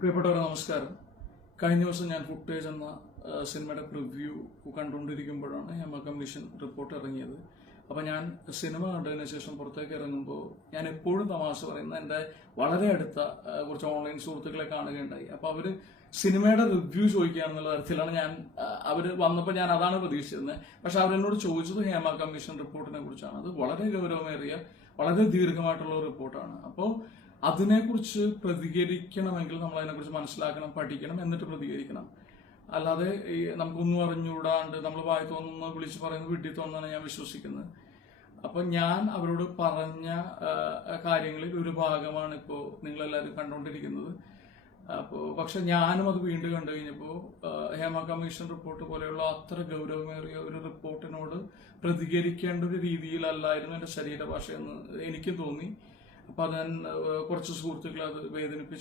പ്രിയപ്പെട്ടവരെ നമസ്കാരം. കഴിഞ്ഞ ദിവസം ഞാൻ ഫുട്ടേജ് എന്ന സിനിമയുടെ പ്രിവ്യൂ കണ്ടുകൊണ്ടിരിക്കുമ്പോഴാണ് ഹേമ കമ്മീഷൻ റിപ്പോർട്ട് ഇറങ്ങിയത്. അപ്പം ഞാൻ സിനിമ കണ്ടതിന് ശേഷം പുറത്തേക്ക് ഇറങ്ങുമ്പോൾ ഞാൻ എപ്പോഴും തമാശ പറയുന്ന എൻ്റെ വളരെ അടുത്ത കുറച്ച് ഓൺലൈൻ സുഹൃത്തുക്കളെ കാണുകയുണ്ടായി. അപ്പോൾ അവർ സിനിമയുടെ റിവ്യൂ ചോദിക്കുകയാണെന്നുള്ള തരത്തിലാണ് അവർ വന്നപ്പോൾ ഞാൻ അതാണ് പ്രതീക്ഷിച്ചിരുന്നത്. പക്ഷെ അവരെന്നോട് ചോദിച്ചത് ഹേമ കമ്മീഷൻ റിപ്പോർട്ടിനെ കുറിച്ചാണ്. അത് വളരെ ഗൗരവമേറിയ വളരെ ദീർഘമായിട്ടുള്ള റിപ്പോർട്ടാണ്. അപ്പോൾ അതിനെക്കുറിച്ച് പ്രതികരിക്കണമെങ്കിൽ നമ്മൾ അതിനെക്കുറിച്ച് മനസ്സിലാക്കണം, പഠിക്കണം, എന്നിട്ട് പ്രതികരിക്കണം. അല്ലാതെ നമുക്കൊന്നും അറിഞ്ഞുകൂടാണ്ട് നമ്മൾ വായി തോന്നുന്ന വിളിച്ച് പറയുന്നത് വീട്ടിൽ തോന്നാണ് ഞാൻ വിശ്വസിക്കുന്നത്. അപ്പൊ ഞാൻ അവരോട് പറഞ്ഞ കാര്യങ്ങളിൽ ഒരു ഭാഗമാണ് ഇപ്പോൾ നിങ്ങളെല്ലാവരും കണ്ടുകൊണ്ടിരിക്കുന്നത്. അപ്പോൾ പക്ഷെ ഞാനും അത് വീണ്ടും കണ്ടു കഴിഞ്ഞപ്പോൾ ഹേമ കമ്മീഷൻ റിപ്പോർട്ട് പോലെയുള്ള അത്ര ഗൗരവമേറിയ ഒരു റിപ്പോർട്ടിനോട് പ്രതികരിക്കേണ്ട ഒരു രീതിയിലല്ലായിരുന്നു എൻ്റെ ശരീരഭാഷ എന്ന് എനിക്കും തോന്നി. അപ്പൊ അത് കുറച്ച് സുഹൃത്തുക്കളെ അത് വേദനിപ്പിച്ചു.